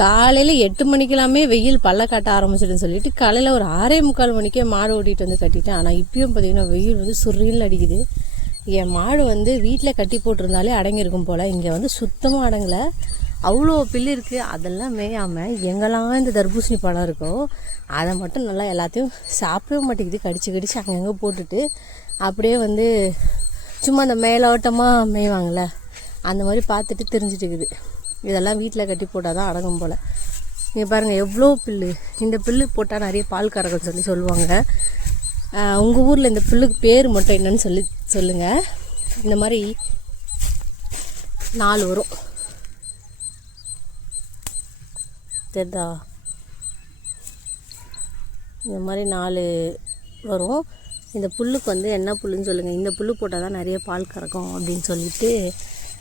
காலையில் 8 மணிக்கெல்லாமே வெயில் பல்ல காட்ட ஆரம்பிச்சிடுன்னு சொல்லிட்டு காலையில் ஒரு 6:45 மணிக்கே மாடு ஓட்டிகிட்டு வந்து கட்டிட்டேன். ஆனால் இப்பயும் பார்த்தீங்கன்னா வெயில் வந்து சுரில் அடிக்குது. என் மாடு வந்து வீட்டில் கட்டி போட்டிருந்தாலே அடங்கியிருக்கும் போல். இங்கே வந்து சுத்தமாக அடங்கலை, அவ்வளோ பில்லு இருக்குது. அதெல்லாம் மேயாமல் எங்கெல்லாம் இந்த தர்பூசணி பழம் இருக்கோ அதை மட்டும் நல்லா எல்லாத்தையும் சாப்பிடவே மாட்டேங்குது. கடிச்சு அங்கங்கே போட்டுட்டு அப்படியே வந்து சும்மா அந்த மேலோட்டமாக மேய்வாங்கள்ல அந்த மாதிரி பார்த்துட்டு தெரிஞ்சிட்டு இருக்குது. இதெல்லாம் வீட்டில் கட்டி போட்டால் தான் அடங்கும் போல். நீங்கள் பாருங்கள் எவ்வளோ புல்லு. இந்த புல்லு போட்டால் நிறைய பால் கறக்கும்னு சொல்லுவாங்க. உங்கள் ஊரில் இந்த புல்லுக்கு பேர் மட்டும் என்னன்னு சொல்லுங்கள். இந்த மாதிரி 4 வரும் தெரிதா? இந்த மாதிரி 4 வரும். இந்த புல்லுக்கு வந்து என்ன புல்லுன்னு சொல்லுங்கள். இந்த புல்லு போட்டால் தான் நிறைய பால் கறக்கும் அப்படின்னு சொல்லிட்டு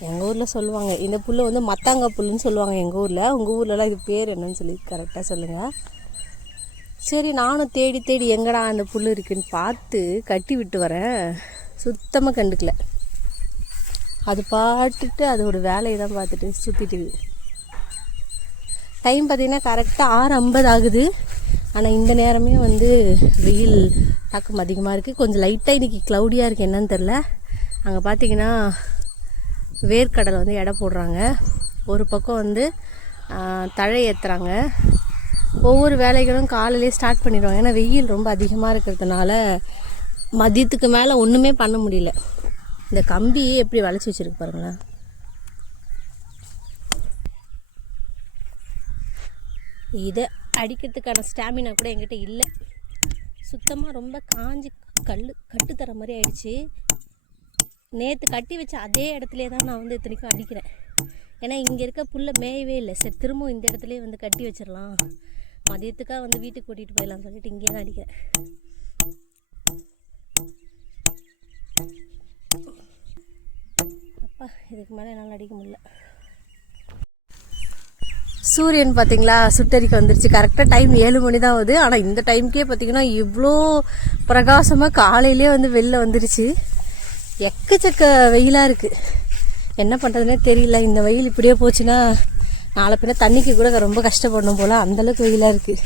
எங்கள் ஊரில் சொல்லுவாங்க. இந்த புல்லை வந்து மத்தாங்காய் புல்லுன்னு சொல்லுவாங்க எங்கள் ஊரில். உங்கள் ஊர்லலாம் இது பேர் என்னன்னு சொல்லி கரெக்டாக சொல்லுங்கள். சரி, நானும் தேடி எங்கடா அந்த புல் இருக்குன்னு பார்த்து கட்டி விட்டு வரேன். சுத்தமாக கண்டுக்கல. அது பாட்டுட்டு அதோட வேலையை தான் பார்த்துட்டு சுற்றிட்டு. டைம் பார்த்திங்கன்னா கரெக்டாக 6:50 ஆகுது. ஆனால் இந்த நேரமே வந்து வெயில் தாக்கம் அதிகமாக இருக்குது. கொஞ்சம் லைட்டாக இன்றைக்கி க்ளவுடியாக இருக்குது, என்னன்னு தெரில. அங்கே பார்த்திங்கன்னா வேர்க்கடலை வந்து எடை போடுறாங்க. ஒரு பக்கம் வந்து தழை ஏற்றுறாங்க. ஒவ்வொரு வேலைகளும் காலையிலே ஸ்டார்ட் பண்ணிடுவாங்க. ஏன்னா வெயில் ரொம்ப அதிகமாக இருக்கிறதுனால மதியத்துக்கு மேலே ஒன்றுமே பண்ண முடியல. இந்த கம்பி எப்படி வளைச்சி வச்சுருக்கு பாருங்களேன். இதை அடிக்கிறதுக்கான ஸ்டாமினா கூட என்கிட்ட இல்லை. சுத்தமாக ரொம்ப காஞ்சி கட்டு தர மாதிரி ஆயிடுச்சு. நேற்று கட்டி வச்ச அதே இடத்துலே தான் நான் வந்து இத்தனைக்கும் அடிக்கிறேன். ஏன்னா இங்கே இருக்க புல்லை மேயவே இல்லை. சரி, திரும்பவும் இந்த இடத்துலேயே வந்து கட்டி வச்சிடலாம், மதியத்துக்காக வந்து வீட்டுக்கு கூட்டிகிட்டு போயிடலாம்னு சொல்லிட்டு இங்கே தான் அடிக்கிறேன். அப்பா, இதுக்கு மேலே என்னால் அடிக்க முடியல. சூரியன் பார்த்திங்களா சுட்டரிக்க வந்துருச்சு. கரெக்டாக டைம் 7 மணி தான் ஆகுது. ஆனால் இந்த டைமுக்கே பார்த்திங்கன்னா இவ்வளோ பிரகாசமாக காலையிலே வந்து வெளில வந்துருச்சு. எக்கச்சக்க வெயிலாக இருக்குது. என்ன பண்ணுறதுனே தெரியல. இந்த வெயில் இப்படியே போச்சுன்னா நாளை பின்ன தண்ணிக்கு கூட ரொம்ப கஷ்டப்படணும் போல், அந்தளவுக்கு வெயிலாக இருக்குது.